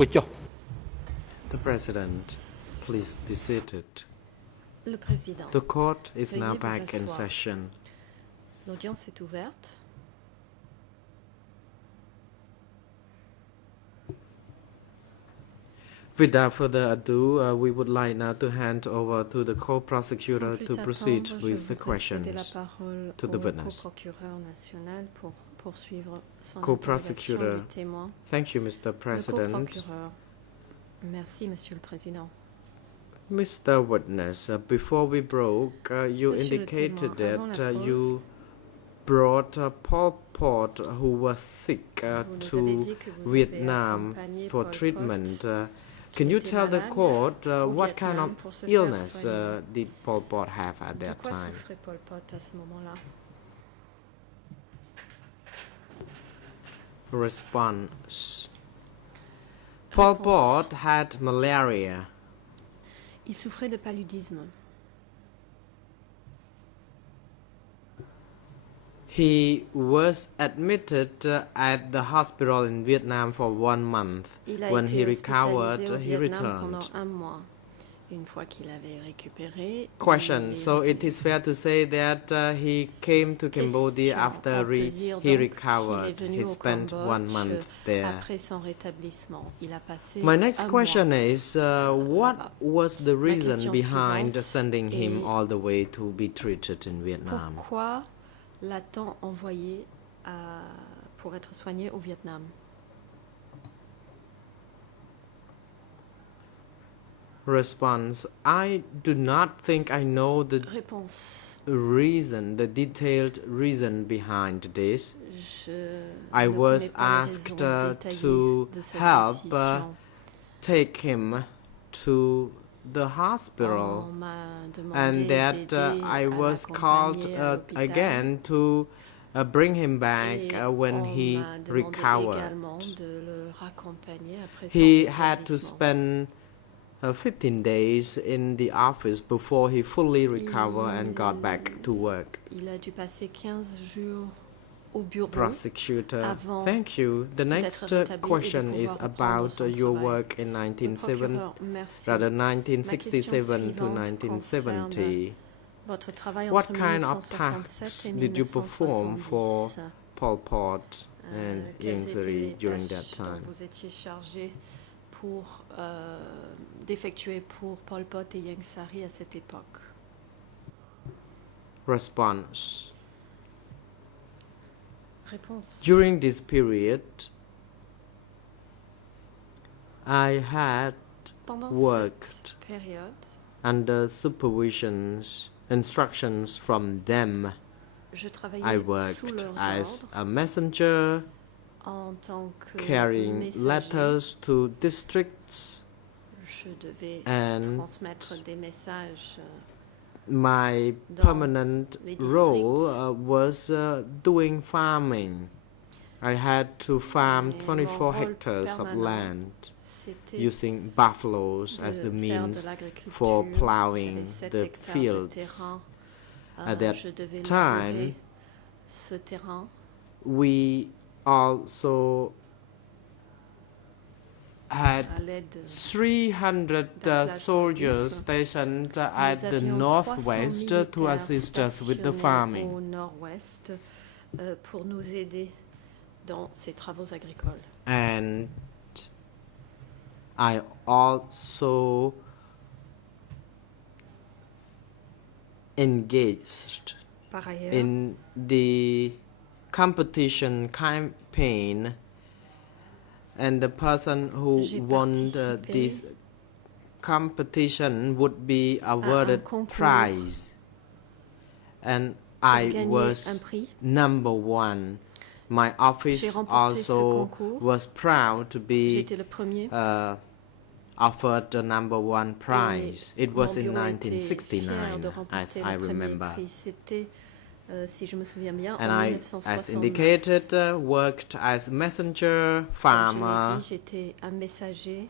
The President, please be seated. Le Président. The court is Veuillez now vous back in asseoir. session. L'audience est ouverte. Without further ado, we would like now to hand over to the Sans co-prosecutor plus to proceed attendre, with the je voudrais céder la questions. parole to the au witness. co-procureur national pour poursuivre son Co-prosecutor. interrogation du témoin. Thank you, Mr. Le President. co-procureur. Merci, Monsieur le Président. Mr. Witness, before we broke, you Monsieur le indicated témoin, avant that la pause, you brought Pol Pot, who was sick, vous nous avez to dit que vous avez Vietnam accompagné for Pol Pot, treatment. qui Can you était tell the malade, court au what kind Vietnam of pour se faire illness soigner. did Pol Pot have at De that quoi time? souffrait Pol Pot à ce moment-là? Response. Pol Réponse. Pot had malaria. Il souffrait de paludisme. He was admitted at the hospital in Vietnam for 1 month. Il a When he été recovered, hospitalisé au he Vietnam returned. pendant 1 mois. Une fois qu'il avait récupéré, Question. il est So it revenu. is fair to say that he came to Cambodia Question. after On peut dire he donc recovered. qu'il est venu He au spent 1 Cambodge month there. après son rétablissement. Il a passé My next 1 question mois. is, what là-bas. was the reason question behind suivante sending him est- all the way to be treated in Vietnam? Pourquoi l'a-t-on envoyé pour être soigné au Vietnam? Response. I do not think I know the Réponse. reason, the detailed reason behind this. Je I ne was connais pas les asked raisons détaillées to de cette help décision. take him to the hospital, On m'a demandé and that d'aider I à was called l'accompagner à l'hôpital. again to bring him back Et when on he m'a demandé recovered. également de le raccompagner après son He had to rétablissement. spend 15 days in the office before he fully recovered and got back to work. Il a dû passer 15 jours au bureau. Prosecutor, avant thank you. The next d'être rétabli et de question is pouvoir reprendre about son your travail. work in Le 1970, procureur, merci. rather Ma 1967 question to suivante 1970. concerne votre travail What entre kind of 1967 tasks et did you perform 1970. for Pol Pot and Quelles Ieng étaient Sary les during that tâches dont time? vous étiez chargé pour d'effectuer pour Pol Pot et Ieng Sary à cette époque? Response. Réponse. During this period, I had Pendant worked cette période, under supervisions, instructions from them. je travaillais I sous worked leurs as ordres a messenger, en tant que carrying messager. letters to districts, Je devais and transmettre des messages. my Dans permanent les role districts. was doing farming. I had to farm Et 24 mon rôle hectares of permanent, land C'était using buffaloes de as the faire de means l'agriculture. for J'avais plowing 7 the hectares de fields. terrain. At that Je devais time, labourer ce terrain. We also had À l'aide 300 soldiers stationed at Nous the avions 300 northwest to militaires assist us with the stationnés farming. au nord-ouest pour nous aider dans ces travaux agricoles. And I also engaged Par ailleurs, in the competition campaign, and the person who J'ai won participé this competition would be awarded concours prize, and pour I gagner un was prix. number one. My J'ai office remporté ce also concours. was proud to be J'étais le premier. offered the number one prize. It was Mon in bureau était fier 1969, de as remporter I le premier remember. prix. C'était, si je me souviens bien, And en I, 1969. as indicated, worked as messenger, Comme je farmer, l'ai dit, j'étais un messager,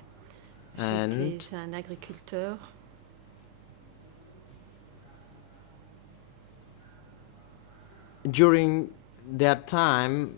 and j'étais un agriculteur. during that time,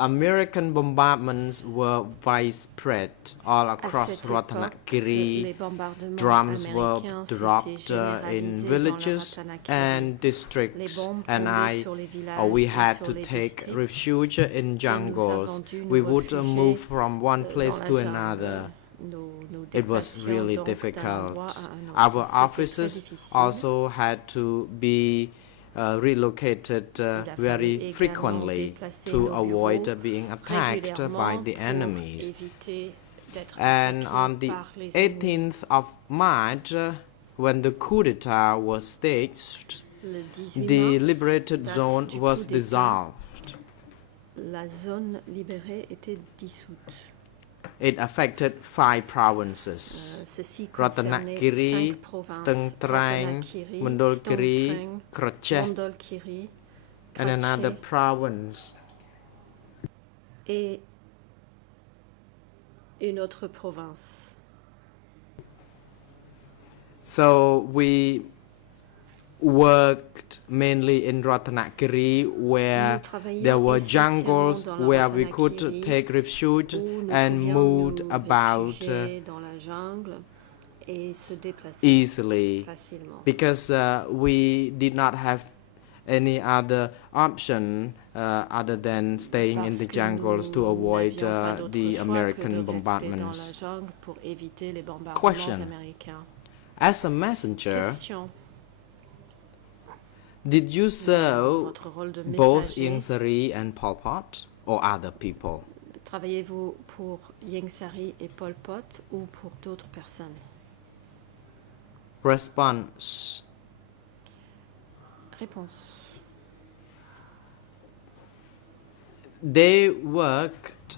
American bombardments were widespread all À across cette époque, les Ratanakiri. bombardements Drums were américains s'étaient dropped in généralisés dans le villages Ratanakiri. and Les districts, bombes and tombaient sur les villages we et had sur to les take districts. refuge in avons jungles. dû nous We would réfugier, move from one dans place la to jungle. another. Nous It was déplacions really donc d'un endroit difficult. à un autre. Our C'était très offices difficile. also had to be relocated Il a fallu very également frequently déplacer to nos avoid bureaux being attacked by régulièrement the pour enemies. éviter d'être And attaqués on the par les ennemis. 18th of March, when the coup d'etat was staged, Le 18 the mars, liberated date zone du was coup d'État, dissolved. La zone libérée était dissoute. It affected 5 provinces: Ceci concernait Ratanakiri, 5 provinces. Steng Trang, Ratanakiri, Mandolkiri, Steng Trang, Krache, Mandolkiri, and another Krache province. et une autre province. So we worked mainly in Ratanakiri, where Nous travaillions there were essentiellement jungles dans le where we could Ratanakiri, take refuge où nous and pouvions moved nous about réfugier dans la jungle et se déplacer easily, facilement. because we did not have any other option other than staying in Parce the que jungles to nous avoid n'avions pas d'autre the choix que American de rester bombardments. dans la jungle pour éviter les bombardements Question. américains. As a messenger, Question. did you serve Votre rôle de both messager, Ieng Sary and Pol Pot or other people? travaillez-vous pour Ieng Sary et Pol Pot ou pour d'autres personnes? Response: Réponse. they worked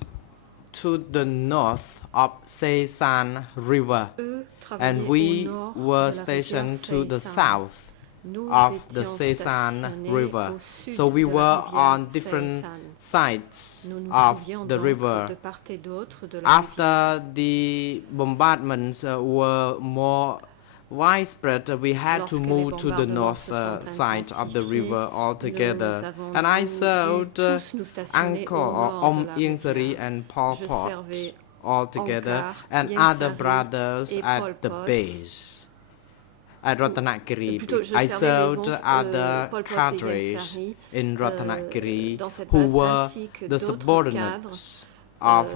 to the north of Seysan River, Eux and travaillaient we au nord were de la stationed rivière to the Seysan. south Nous of the étions Seysan stationnés River. au sud So we de la were rivière on different Seysan. sides Nous nous of trouvions the donc river. de part et d'autre de la rivière. After the bombardments were more widespread, we had to Lorsque move les to the bombardements north se sont side of the intensifiés, river altogether. nous avons And I dû served tous nous stationner Uncle au nord Om de la Ieng Sary rivière. and Pol Je Pot servais all together, Angkar, and Ieng other Sary brothers et at Pol the Pot. base. At Ratanakiri, Plutôt, je I servais served les oncles, other Pol Pot et Ieng cadres Sary, in Ratanakiri dans cette who base, were ainsi que the d'autres subordinates of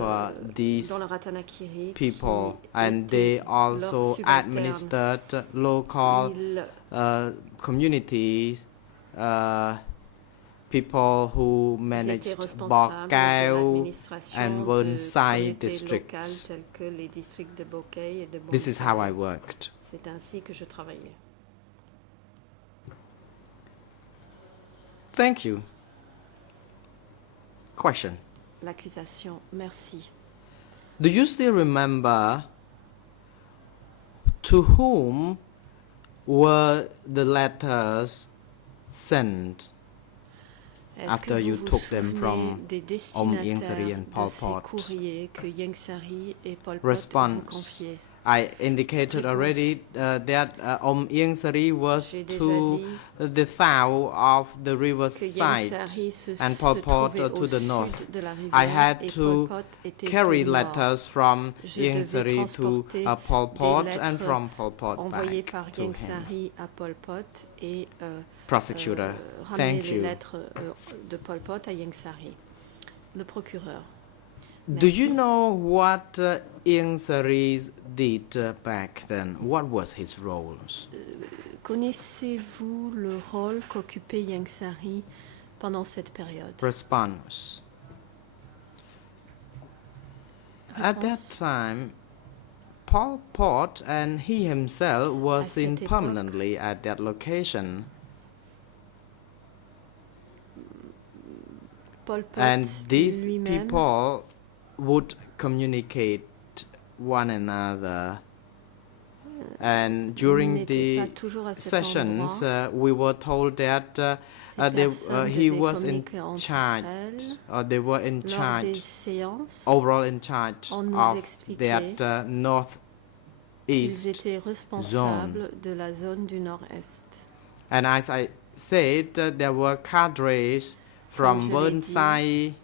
these dans le Ratanakiri people, qui and they étaient also leurs subalternes. administered local Ils communities, people who étaient managed responsables de Bokao l'administration and de Wonsai communautés districts. locales telles que les districts de Bokay et de This is how I Bongkao. worked. C'est ainsi que je travaillais. Thank you. Question: L'accusation, merci. do you still remember to whom were the letters sent Est-ce after que you vous vous took them souvenez from des Ieng Sary destinataires and de Pol ces Pot? courriers que Ieng Sary et Pol Pot vous Response: confiaient? I indicated Réponse. already that Ieng Sary was J'ai déjà to dit the south of the river que Ieng side Sary se and Pol Pot trouvait to au the sud north. de la rivière I had et to Pol Pot était carry au nord. letters from Je Ieng devais Sary to transporter Pol des Pot lettres and from Pol Pot envoyées back par to Ieng him. Sary à Pol Pot et Prosecutor, ramener thank les you. lettres de Pol Pot à Ieng Sary. Le procureur. Do you Merci. know what Ieng Sary did back then? What was his roles? Connaissez-vous le rôle qu'occupait Ieng Sary pendant cette période? Response: at that Réponse. time, Pol Pot and he himself were À seen cette époque, permanently at that location, Pol Pot and these lui-même people would communicate one another. And during n'était the pas toujours à cet sessions, endroit. we were told that Ces he personnes was devaient in communiquer entre charge, elles. or they were in Lors des charge, séances, overall in charge on nous of expliquait that ils northeast. étaient responsables de la zone du Nord-Est. And as I said, there were cadres from Comme je l'ai dit, Wonsai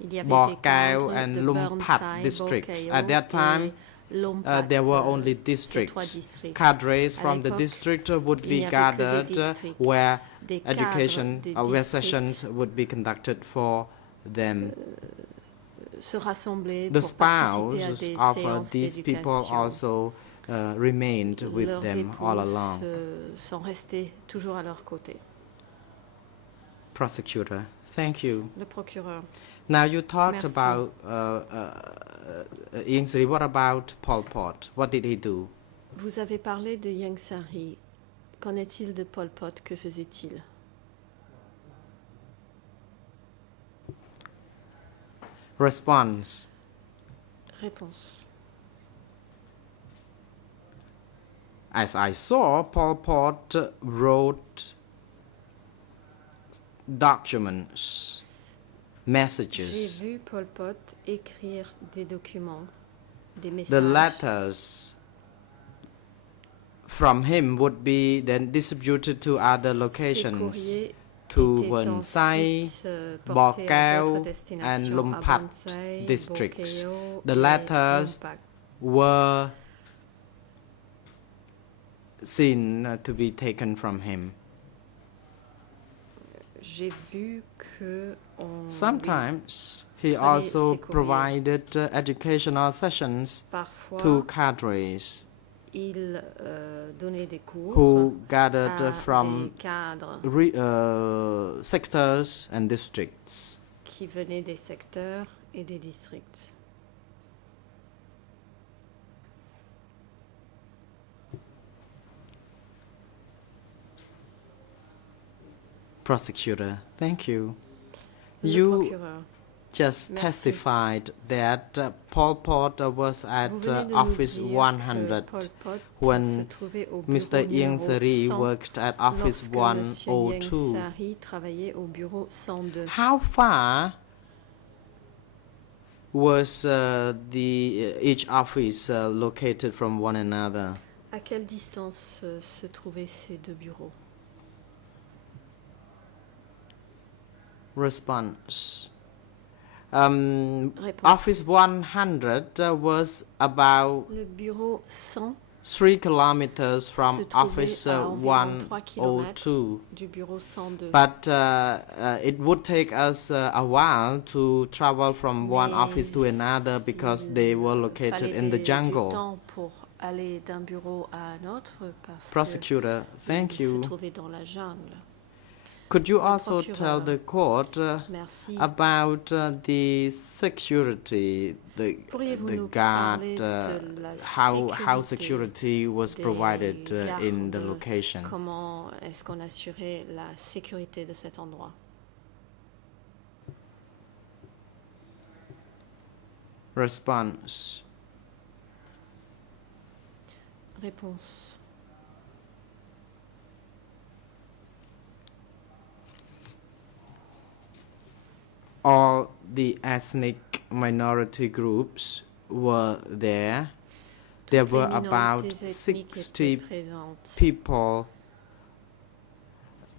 Il y avait Bo des Kao cadres and de Lumpat Burnside, districts. Bokeo At that time, et Lompat, there were only ces trois districts. districts. Cadres À from the l'époque, district would il be n'y avait que des gathered districts. where Des cadres education, des where districts sessions would be conducted for them. se rassembler The pour participer à spouses des of séances these people d'éducation. also remained with Leurs them all épouses along. sont restés toujours à leur côté. Prosecutor, thank you. Le procureur. Now you talked Merci. about Ieng Sary. What about Pol Pot? What did he do? Vous avez parlé de Ieng Sary. Qu'en est-il de Pol Pot? Que faisait-il? Response. Réponse. As I saw, Pol Pot wrote documents, J'ai messages. vu Pol Pot écrire des documents, des The messages. letters from him would be then distributed to other Ces locations, courriers to étaient Won Sai, ensuite Bo portés à Kao, d'autres and destinations, à Lumpat Bonsai, districts. Bokeo The et letters Lompat. were seen to be taken from him. J'ai vu que on Sometimes he Fallait also ces courriers. provided educational sessions parfois to cadres il donnait des cours who gathered à from des cadres sectors and districts. qui venaient des secteurs et des districts. Prosecutor, thank you. Le You procureur. just Merci. testified that Pol Pot was at Vous venez de nous Office dire 100 que Pol Pot when se trouvait au bureau Mr. Ieng numéro Sary 100 worked at Office lorsque Monsieur Ieng 102. Sary travaillait au bureau 102. How far was each office located from one another? À quelle distance se trouvaient ces deux bureaux? Response. Réponse. Office 100 was about Le bureau 100 3 kilometers from se trouvait Office à environ 3 102. du bureau 102. But it would take us a while to travel from one Mais office to another because they were located fallait in the du jungle. temps pour aller d'un bureau à un autre parce Prosecutor, thank qu'il se you. trouvait dans la jungle. Could you Le also procureur. tell the court Merci. about the security, the Pourriez-vous nous guard, parler de la how sécurité security was des provided in the gardes? location? Comment est-ce qu'on assurait la sécurité de cet endroit? Response. Réponse. All the ethnic minority groups were there. There Toutes les were about minorités ethniques 60 étaient présentes. people,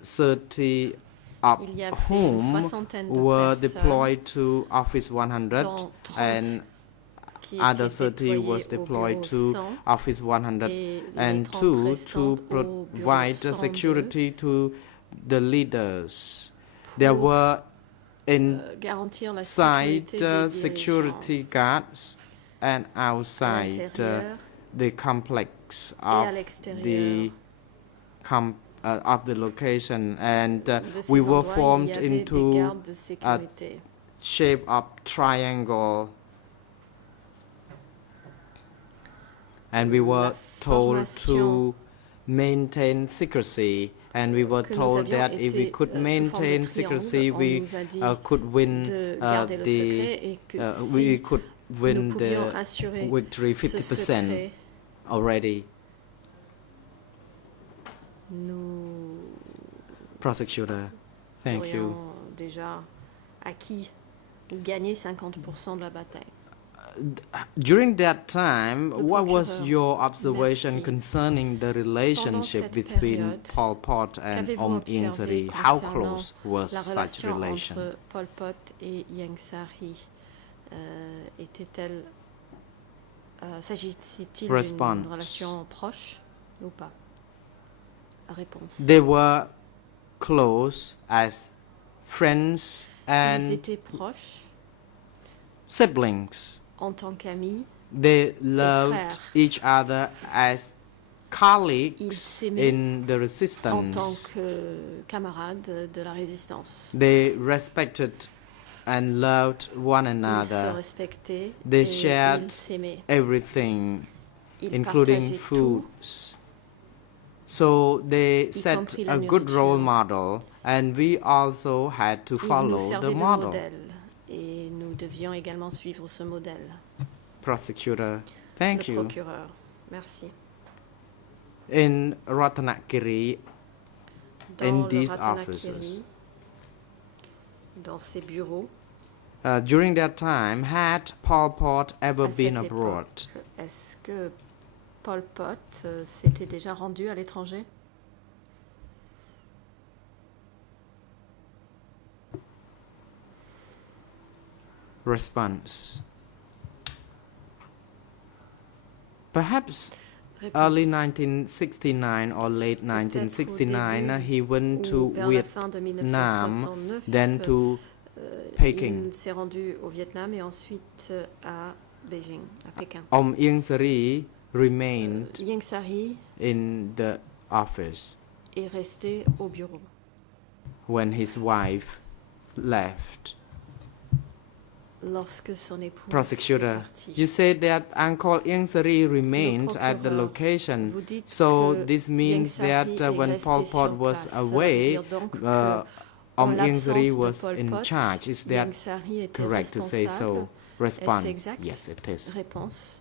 30 of Il y avait une whom soixantaine de were personnes, deployed to Office 100 dont 30 and qui other étaient 30 déployées was au deployed bureau to 100 Office 100 et les and 30 two to restantes au bureau provide 102 security to the leaders. There pour were garantir la inside sécurité des dirigeants. security guards and À outside l'intérieur the complex et à of l'extérieur of the location, and de ces we were endroits, il y formed avait des into gardes de sécurité. shape of triangle, and we were La told to formation maintain secrecy, and we were que nous told avions that if we été, could sous forme de maintain triangle, secrecy, on we nous a dit could win de garder le secret et que we si could nous win pouvions the assurer victory ce 50% secret, already. nous Prosecutor, thank you. aurions déjà acquis ou gagné 50% de la bataille. During that time, Le what was procureur. your observation Merci. concerning the relationship cette between période, Paul Pot and qu'avez-vous Aung Ieng observé Sari? How concernant close was la such relation relation? entre Pol Pot et Ieng Sari était-elle, s'agit-il d'une Response. relation proche ou pas? Réponse. They were close as friends Ils and étaient proches siblings. en tant qu'amis. They loved frères. each other as Ils colleagues s'aimaient in the en tant resistance. que camarades de la résistance. They respected and loved one Ils se another, respectaient They et shared ils s'aimaient. everything, Ils including partageaient tout, foods. So they y set compris la a good role nourriture. model, and we also had to Ils nous follow the servaient de model. modèle et nous devions également suivre ce modèle. Prosecutor, thank Le you. procureur, merci. In Ratanakiri, Dans in le these Ratanakiri, offices, dans ces bureaux, during that time, had Pol Pot ever à been cette abroad? époque, est-ce que Pol Pot s'était déjà rendu à l'étranger? Response. Perhaps Réponse. early 1969 or late 1969, he went to Ou vers la fin de Vietnam, 1969, then to Peking. il s'est rendu au Vietnam et ensuite à Beijing, à Pékin. Aung Ieng Sari remained Ieng Sari in the office est resté au bureau. when his wife left. Lorsque son épouse est Prosecutor, partie. you said that Uncle Ieng Sari remained at the procureur, location. Vous dites So que this Ieng means Sari that est when resté Pol Pot sur was place. Cela veut away, dire donc que, Aung en Ieng Sari l'absence de was Pol in Pot, charge. Is that Ieng Sari était correct to say responsable. so? Response. exact? Yes, it is. Réponse.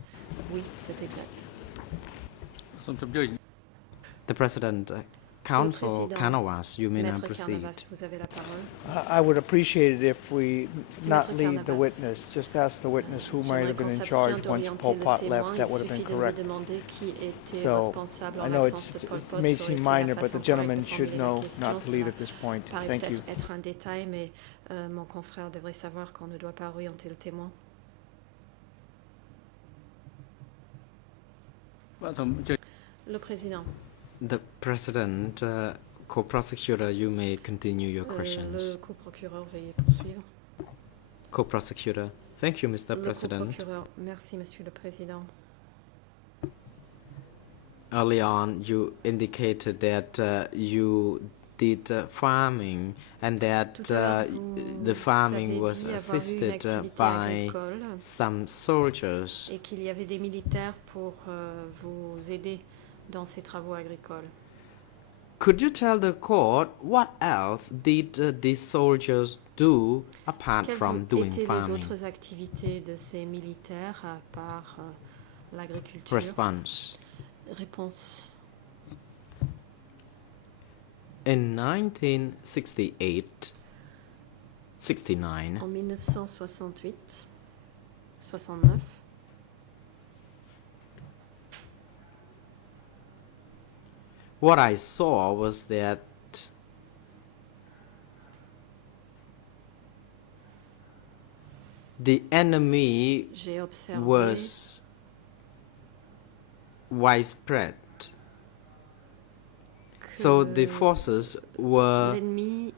Oui, c'est exact. The President, Counsel Président, Kanawaz, you may now Maître proceed. Carnavas, vous avez la parole. I would appreciate it if we not Maître lead the Carnavas. witness, just ask the witness who might J'aimerais have been qu'on in s'abstienne charge once d'orienter Pol le Pot témoin. left, that Il would have been suffit de lui correct. demander qui était So, responsable I en know l'absence de Pol Pot. it may Ça aurait seem été la minor, but façon the gentleman correcte de should formuler la know question. not to lead Ça at this point. paraît Thank you. peut-être être un détail, mais mon confrère devrait savoir qu'on ne doit pas orienter le témoin. Le président, The President, Co-Prosecutor, you may continue your questions. le coprocureur, veuillez poursuivre. Co-Prosecutor, thank you, Mr. Le President. coprocureur, merci, Monsieur le Président. Early on, you indicated that you did farming and that Tout à l'heure, vous the farming avez was dit avoir eu une assisted activité by agricole some soldiers. et qu'il y avait des militaires pour vous aider dans ces travaux agricoles. Could you tell the court what else did these soldiers do apart Quelles from doing étaient les farming? autres activités de ces militaires à part l'agriculture? Response. Réponse. In 1968, 69, En 1968, 69, what I saw was that the enemy j'ai observé was widespread. So the que forces were l'ennemi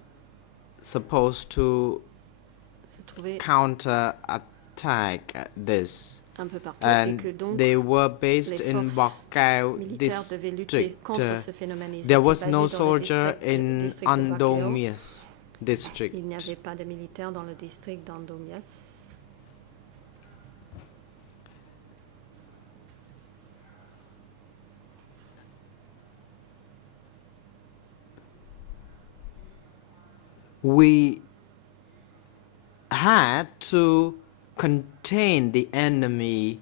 supposed to se trouvait counter-attack this. un peu partout et And que donc they were based les in forces Bokao militaires devaient lutter district. contre ce phénomène. Ils There étaient was basés no dans le soldier district in de Bokeo. Andomias Il district. n'y avait pas de militaires dans le district d'Andomias. We had to contain the enemy,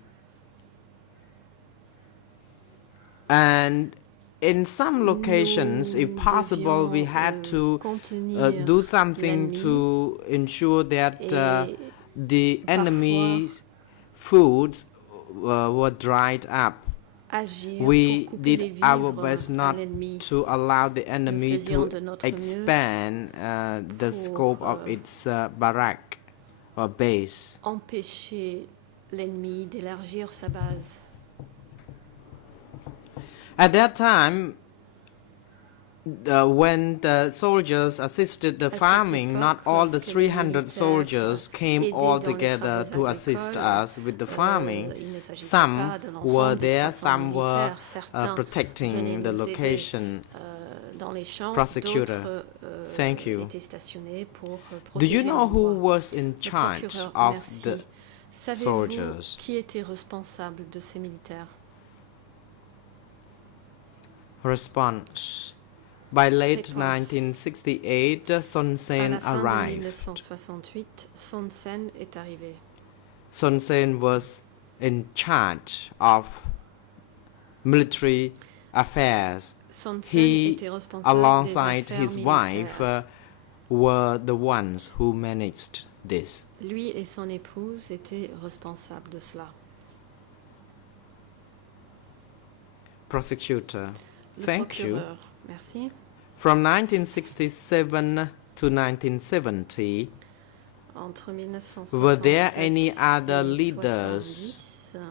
and in some locations, if Nous possible, we devions, had to contenir do something l'ennemi to ensure that et the parfois enemy's foods were dried up. agir We pour couper les did our vivres best à not l'ennemi. to allow the enemy faisions to de notre mieux expand the pour, scope of its barrack or base. Empêcher l'ennemi d'élargir sa base. At that time, when the soldiers assisted the À cette farming, not époque, all the lorsque les 300 militaires soldiers came aidaient all dans les together travaux to assist agricoles, us with the farming. il ne s'agissait Some pas de l'ensemble were des there, 300 some were militaires. Certains protecting venaient the nous aider, location. dans les champs, Prosecutor, d'autres thank you. étaient stationnés pour Do protéger you know who l'endroit. was in Le charge procureur, of merci. the Savez-vous soldiers? qui était responsable de ces militaires? Response. By late Réponse. 1968, Son À Sen la fin de arrived. 1968, Son Sen est arrivé. Son Sen was in charge of military affairs. Son Sen He, était responsable alongside des affaires his wife, militaires. were the ones who managed this. Lui et son épouse étaient responsables de cela. Prosecutor. Le Thank you. procureur, merci. From 1967 to 1970, Entre 1967 were there any other et leaders 70,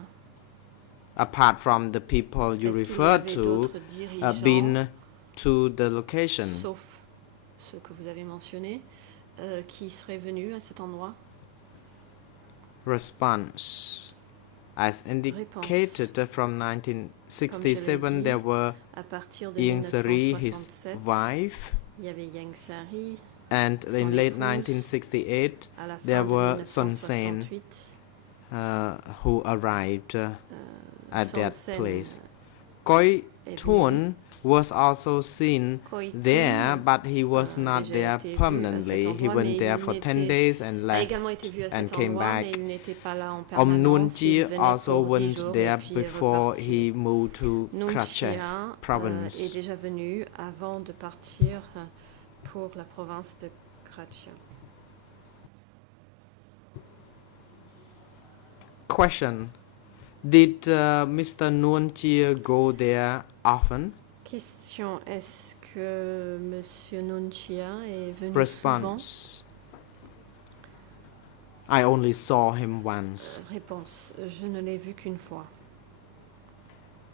apart from the people you est-ce qu'il y referred avait to d'autres dirigeants, been to the location? sauf ceux que vous avez mentionnés, qui seraient venus à cet endroit? Response. As indicated from 1967, there were À partir de Ieng Sari, his 1967, wife, il y avait Ieng Sari. and Son in late épouse. 1968, À la fin there de were Son Sen 1968, who arrived at Son that Sen place. Koi est venu. Thun was also seen Koi there, Thun but he was a not déjà there été vu à cet permanently. He endroit, went mais there il for 10 n'était- days and a left également été vu à and cet came endroit, back. mais il n'était pas là en Om permanence. Nunchi Il venait also pour 10 went jours there et puis est before reparti. he moved to Nunchia Kraches est province. déjà venu avant de partir pour la province de Kracha. Question. Did Mr. Nunchi go there often? Question, est-ce que Monsieur Nunchia est venu souvent? Response. I only saw him once. Réponse, je ne l'ai vu qu'une fois.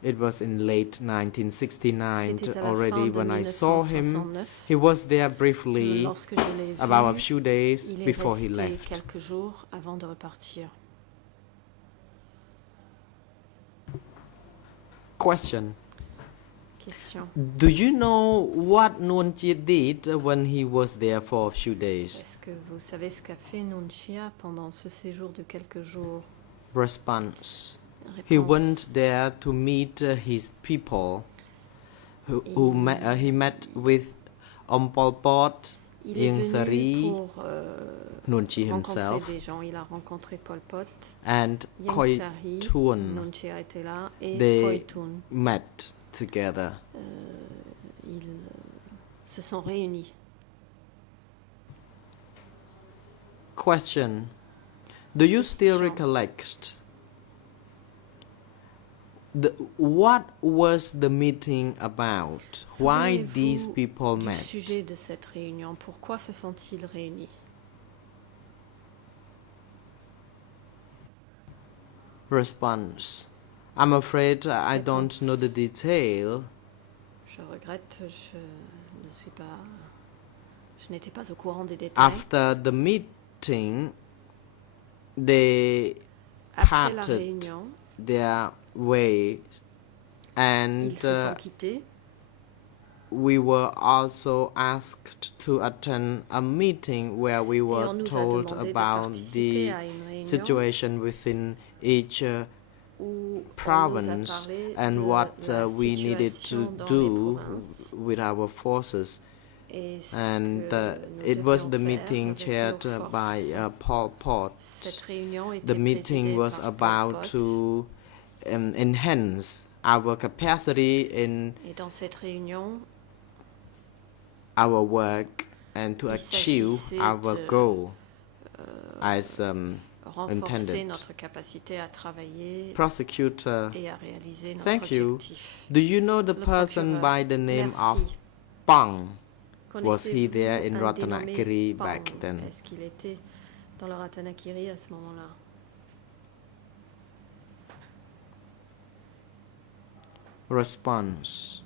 It was in late 1969 C'était à la already fin de when I saw him. 1969. He was there briefly Lorsque je l'ai vu, about a few days il est before he resté left. quelques jours avant de repartir. Question. Question, Do you know what Nunchi did when he was there for a few days? est-ce que vous savez ce qu'a fait Nunchia pendant ce séjour de quelques jours? Response. He Réponse, went there to meet his people. He met with Pol Pot, il est Ieng venu Sari, pour Nunchi rencontrer himself, des gens. Il a rencontré Pol Pot, and Ieng Koi Sari, Thun. Nunchia était là, et They- Koi Thun. Met together. Ils se sont réunis. Question. Do you still Question. recollect what was the meeting about? Why Souvenez-vous these people du met? sujet de cette réunion. Pourquoi se sont-ils réunis? Response. I'm afraid I don't know the detail. Je regrette, je n'étais pas au courant des détails. After the meeting, they Après la parted réunion, their ways, and ils se sont quittés. we were also asked to attend a meeting where we Et were on nous a told demandé de about participer the à une réunion situation within each où on nous a province parlé and de what la we needed situation to dans les do provinces with our forces. et ce And que nous it was devions the faire meeting avec chaired nos forces. by Pol Pot. Cette réunion était The meeting présidée was par Pol about Pot. to enhance our capacity in Et dans cette réunion, our work and to il achieve s'agissait our de goal as renforcer intended. notre capacité à travailler Prosecutor, et à réaliser notre thank you. objectif. Do you know the Le person procureur, by the name of merci. Pang? Was Connaissez-vous he there in un Ratanakiri dénommé Pang? back then? Est-ce qu'il était dans le Ratanakiri à ce moment-là? Response.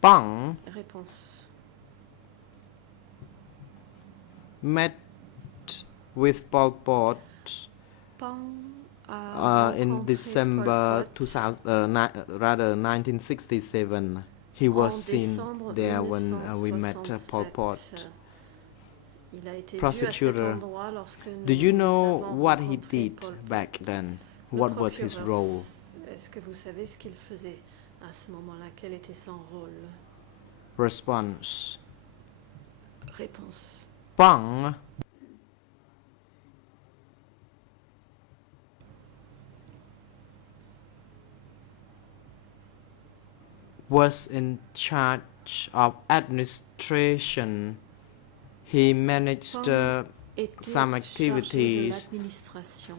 Pang Réponse. met with Pol Pot Pang a in rencontré December Pol Pot 1967. He en was seen décembre there when we met Pol 1967. Pot. Il a été vu Prosecutor, à cet endroit lorsque Do you nous know avons what he rencontré did Pol Pot. back then? Le What was his procureur, role? Est-ce que vous savez ce qu'il faisait à ce moment-là? Quel était son rôle? Response. Réponse. Pang was in charge of administration. He managed Pang était some chargé de activities. l'administration.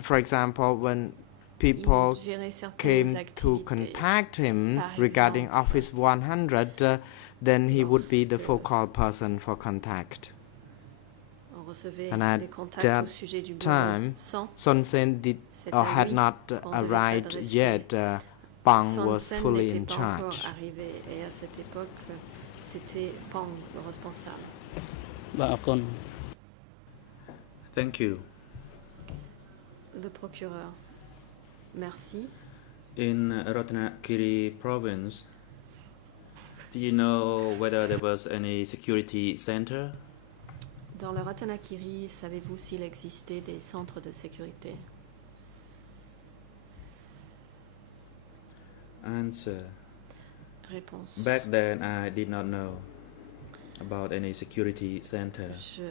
For example, when people Il gérait certaines came to activités. contact him Par regarding exemple, Office 100, then he would be the lorsque- focal person for contact. On recevait And at des contacts that au sujet du bureau time, 100. Son Sen did C'est or à had lui not qu'on devait arrived s'adresser. yet. Pang Son was Sen fully n'était in pas encore charge. arrivé et à cette époque, c'était Pang le responsable. បាទអរគុណ Thank you. Le procureur. Merci. In Ratanakiri province, do you know whether there was any security center? Dans le Ratanakiri, savez-vous s'il existait des centres de sécurité? Answer. Réponse. Back then, I did not know about any security center. Je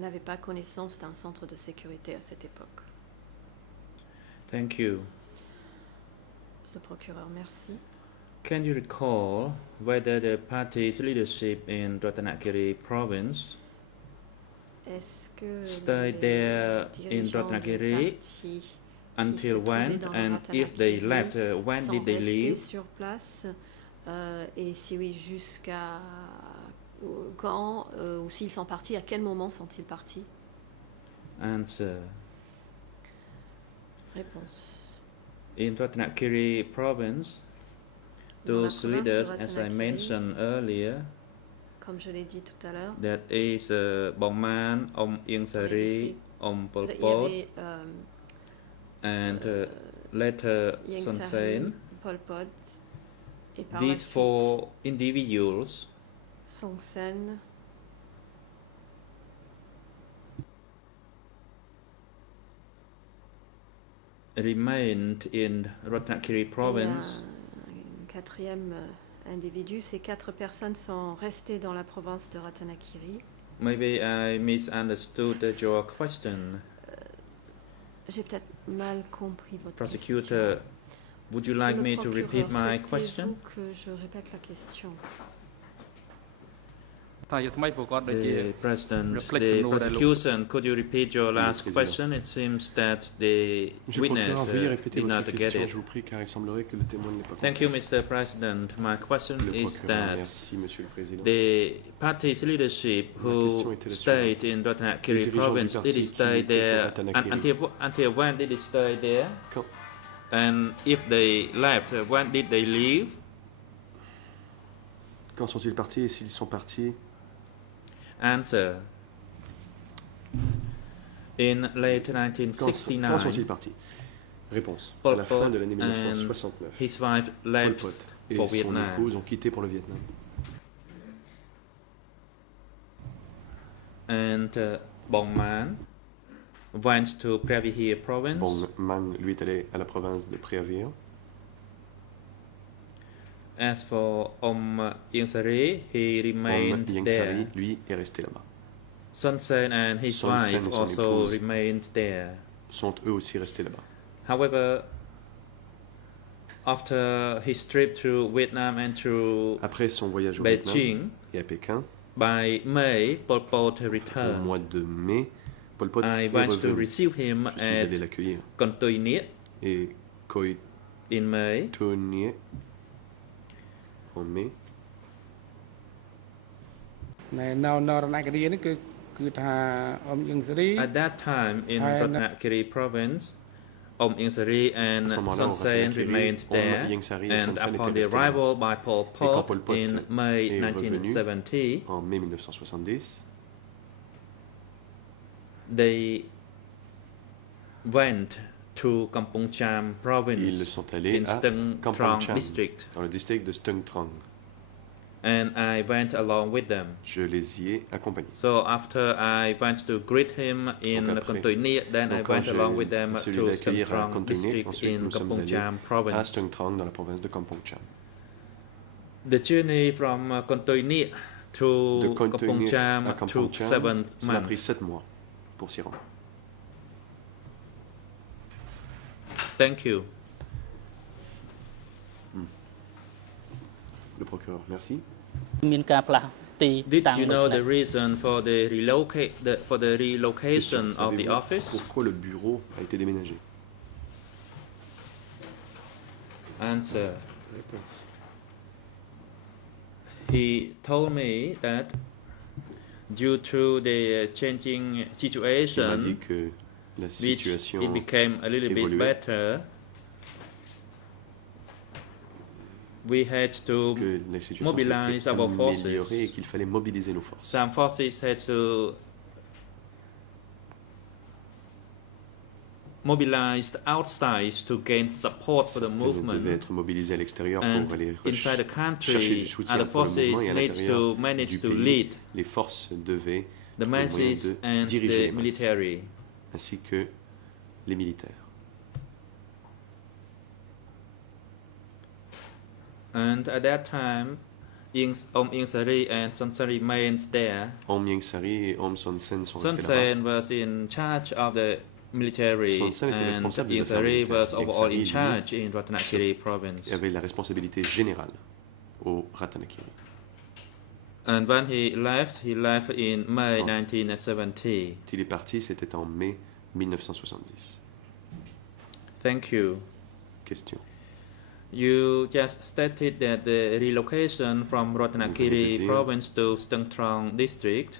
n'avais pas connaissance d'un centre de sécurité à cette époque. Thank you. Le procureur, merci. Can you recall whether the party's leadership in Ratanakiri province Est-ce que stayed les there in dirigeants du Ratanakiri parti until se trouvaient when? dans le And if they Ratanakiri left, when sont did they restés leave? sur place et si oui, jusqu'à quand ou s'ils sont partis, à quel moment sont-ils partis? Answer. Réponse. In Ratanakiri province, Dans la those province de leaders, as I Ratanakiri, mentioned earlier, comme je l'ai dit tout à l'heure, that is Bongman, Ieng Sari, Pol il y Pot, avait and later Ieng Son Sari, Sen. Pol Pot et par la These suite four individuals Son Sen remained in Ratanakiri et province un quatrième individu. Ces 4 personnes sont restées dans la province de Ratanakiri. Maybe I misunderstood your question. J'ai peut-être mal compris votre Prosecutor, would you like question. me Le to procureur, repeat my souhaitez-vous question? que je répète la question? ថាយកថ្មីព្រោះគាត់ដូចជា The President, reflect the the law that prosecution, could you repeat your last Président. question? It seems that the Monsieur le witness procureur, veuillez répéter did not votre get question, it. je vous prie, car il semblerait que le témoin ne l'ait pas Thank you, compris. Mr. President. My question Le is procureur, that merci, Monsieur le Président. the party's leadership Ma who question était la stayed in Ratanakiri Les dirigeants du province, parti did it qui stay étaient au there? Ratanakiri. Until when did it stay there? Quand- And if they left, when did they leave? Quand sont-ils partis et s'ils sont partis? Answer. In late Quand sont-ils 1969, partis? Réponse. Pol À la fin Pot de l'année and 1969, his wife Pol left Pot et for son Vietnam. épouse ont quitté pour le Vietnam. And Bong Man went to Preah province. Bong Man, lui, est allé à la province de Preah. As for Ieng Sari, he Bong remained Ieng there. Sari, lui, est resté là-bas. Son Sen and his Son Sen wife et son also épouse. remained there. Sont eux aussi restés là-bas. However, after his trip through Vietnam and through Après son voyage au Vietnam Beijing, et à Pékin, By May, Pol Pot Au returned. mois de mai, Pol Pot I est went to revenu. receive him Je suis allé at l'accueillir. Kontoiniet Et in May. Koitonié, en mai, នៅរណគិរីនេះគឺថាអមយើងសេរី At that time in I- Ratnakiri province, Ieng Sari and À ce moment-là, Son au Sen Ratnakiri, remained there, Ieng Sari et Son and Sen upon étaient the restés là. arrival by Pol quand Pot Pol Pot in May est revenu, 1970, en mai 1970, they went to Kampong Cham ils province sont allés in à Stung Kampong Trong Cham, district, dans le district de Stung Trong. and I went along with them. Je les y ai accompagnés. So after I went to greet him in Donc après- Kontoiniet, then I donc quand went along j'ai with them celui to Stung d'accueillir à Trong Kontoiniet, district ensuite in nous sommes Kampong allés Cham à province. Stung Trong dans la province de Kampong Cham. The journey from Kontoiniet to De Kampong Kontoiniet Cham à Kampong took Cham, 7 cela a pris months. 7 mois pour s'y rendre. Thank you. Le procureur, merci. មានការផ្លាស់ទីតាំង Did you មួយ know ឆ្លា the reason for the relocation of the Savez-vous office? Pourquoi le bureau a été déménagé? Answer. Réponse. He told me that due to the changing Il m'a dit situation, que la which situation it became a little bit évoluait. better, we had to que la situation mobilize s'était our forces. améliorée et qu'il fallait mobiliser nos forces. some forces had to mobilize outside to gain support for the Certaines devaient movement, être mobilisées à l'extérieur and pour aller inside the chercher du country, soutien other pour le mouvement, forces et à need l'intérieur to manage du to pays, lead les forces devaient the trouver le moyen masses de and diriger the les masses, military. ainsi que les militaires. And at that time, Ieng Sari and Son Sen remained there. Aung Myeng Sari et Aung San Sen sont Son restés là-bas. Sen was in charge of the military, Son Sen était and responsable des Ieng affaires Sari militaires. was Ieng overall in Sari, lui, charge in Ratnakiri province. Il avait la responsabilité générale au Ratanakiri. And when he left in May Oh. 1970. Il est parti, c'était en mai 1970. Thank you. Question. You just stated that the relocation from Vous venez de Ratnakiri dire- province to Stung Trong district.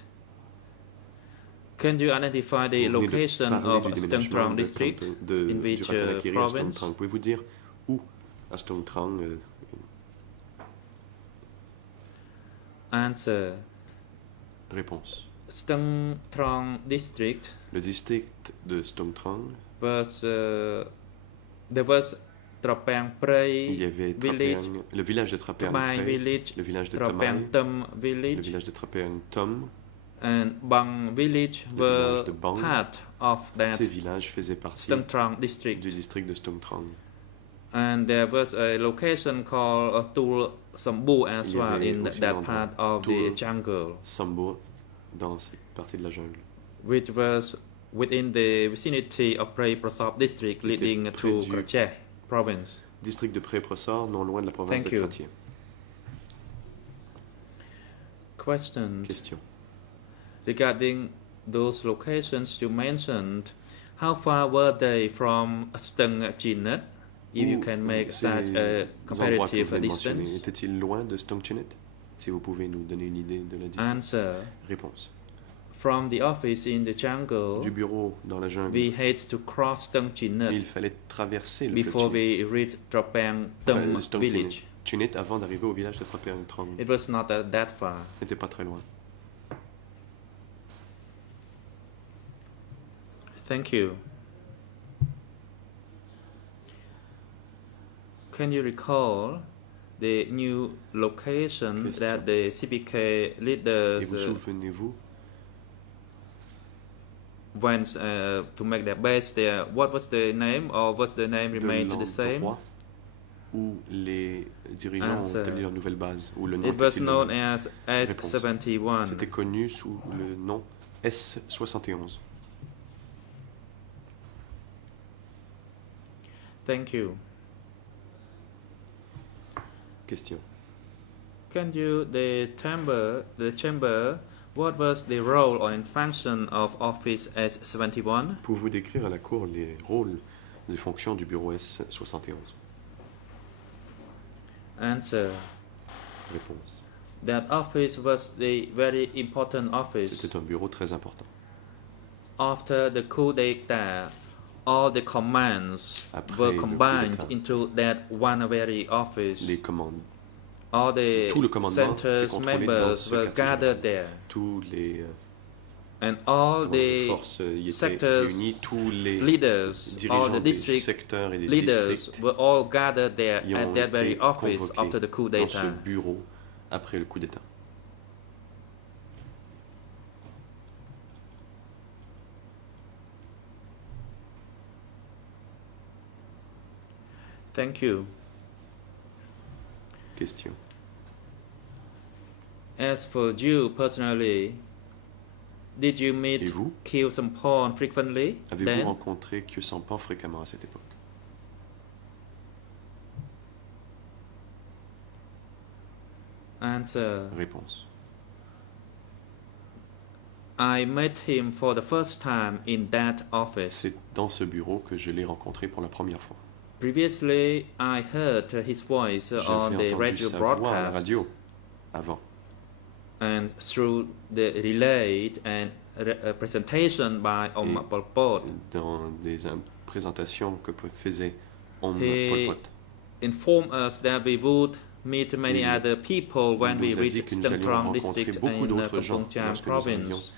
Can you identify the Vous venez de location parler of du Stung déménagement Trong de district? de- in du which, Ratanakiri à Stung province? Trong. Pouvez-vous dire où à Stung Trong Answer. Réponse. Stung Trong district Le district de Stung Trong, was there was Tropang il y Prey avait village, Trapeang, le village de Trapeang Tamai Prey, village, le village de Tropang Tamai, Tum le village, village de Trapeang Tom. and Bang village Le were village de Bang. part of that Ces villages faisaient partie Stung Trong district. du district de Stung Trong. And there was a location called Tul Sambu as Il y well avait in aussi that l'endroit part of the Tul jungle, Sambo, dans cette partie de la jungle. which was within the vicinity of Prey Prasop district Qui était leading près to du- Kracheh province. District de Pré-Prosor, non loin de la province Thank de you. Kratien. Question. Question. Regarding those locations you mentioned, how far were they from Stung Chinet? If you Où can make ces such a endroits que comparative vous venez de mentionner, distance. étaient-ils loin de Stung Chinet? Si vous pouvez nous donner une idée de la distance. Answer. Réponse. From the office in the jungle, Du bureau dans la jungle, we had to cross Stung Chinet il fallait traverser le before fleuve we reached Tropang Enfin, Tum le Stung village. Chinet avant d'arriver au village de Trapeang Trong. It was not that far. Ce n'était pas très loin. Thank you. Can you recall the new location Question. that the CPK Et leaders vous souvenez-vous went to make their base there? What was the name, or was the name de remained the same? l'endroit où les dirigeants Answer. ont établi leur nouvelle base, où le nom It was était-il known nommé? as Réponse. S71. C'était connu sous le nom S71. Thank you. Question. can you the chamber, what was the role or function of Office S71? Pouvez-vous décrire à la Cour les rôles et fonctions du bureau S71? Answer. Réponse. That office was the very important office. C'était un bureau très important. After the coup d'etat, all the commands Après were le coup combined d'État. into that one very office. Les commandes, All the tout le commandement s'est center's contrôlé dans members ce were quartier gathered there, tous les and all les the forces y étaient sectors réunies, tous les leaders, all dirigeants the des district secteurs et des leaders districts were all gathered there y at ont that very été office convoqués after the coup dans ce d'etat. bureau après le coup d'État. Thank you. Question. As for you personally, did you Et meet vous, Khieu Samphan frequently avez-vous then? rencontré Khieu Samphan fréquemment à cette époque? Answer. Réponse. I met him for the first time in that office. C'est dans ce bureau que je l'ai rencontré pour la première fois. Previously, I heard his voice on J'avais the entendu radio sa voix à la broadcast radio avant. and through the relayed and presentation by Om Et Pol Pot. Dans des présentations que faisait Om He Pol Pot. informed us that we would meet many Il other people when we nous a dit reached que nous allions Stang Trong rencontrer district beaucoup in d'autres gens Kampong Cham lorsque nous arrivions province.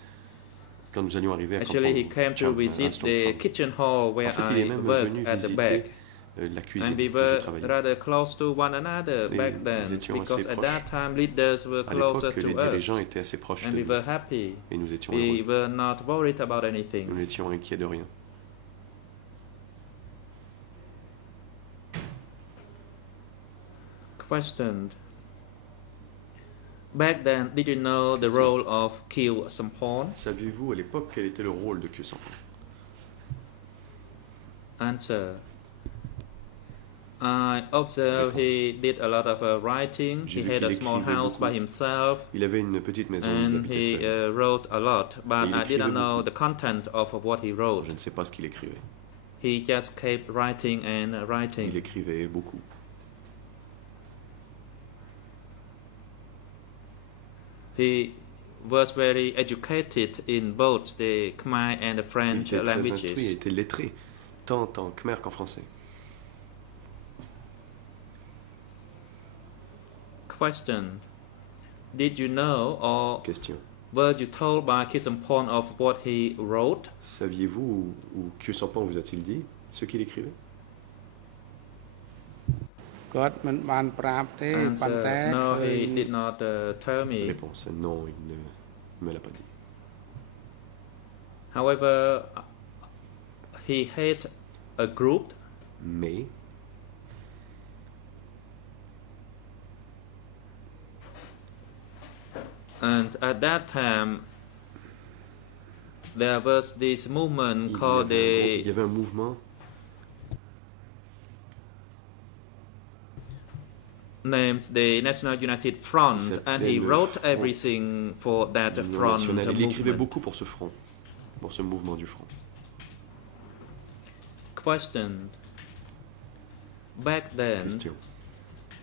Quand nous allions arriver à Actually, he Kampong came to Cham, à visit Stong the Trong. kitchen hall where En fait, il est I même worked venu at the visiter back. la cuisine And we où je were travaillais. rather close to one another Et back nous then étions because assez at proches. that time leaders were À closer l'époque, to les us dirigeants étaient assez proches and de we nous were happy. et nous étions We heureux. were not worried about Nous anything. n'étions inquiets de rien. Question. Back then, did you know the Question. role of Khieu Samphan? Saviez-vous à l'époque quel était le rôle de Khieu Samphan? Answer. I observed he did a lot of writing. J'ai He vu had a qu'il small écrivait house by beaucoup. himself. Il avait une petite maison, il And habitait he seul. wrote a lot, but Il I didn't écrivait know beaucoup. the content of what he wrote. Je ne sais pas ce qu'il écrivait. He just kept writing and Il writing. écrivait beaucoup. He was very educated in both the Khmer and the Il French était très instruit, il languages. était lettré, tant en khmer qu'en français. Question. Did you know or Question. were you told by Khieu Samphan of what he wrote? Saviez-vous ou Khieu Samphan vous a-t-il dit ce qu'il écrivait? គាត់មិនបានប្រាប់ទេប៉ុន្តែ Answer. No, ឃើ he ញ did not tell me. Réponse. Non, il ne me l'a pas dit. However, he had a group Mais and at that time there was this movement il y called avait un groupe, il y the avait un mouvement named the National United Front, s'appelait and he le wrote Front everything for that d'Union front nationale. Il écrivait movement. beaucoup pour ce front, pour ce mouvement du front. Question. Back then, Question.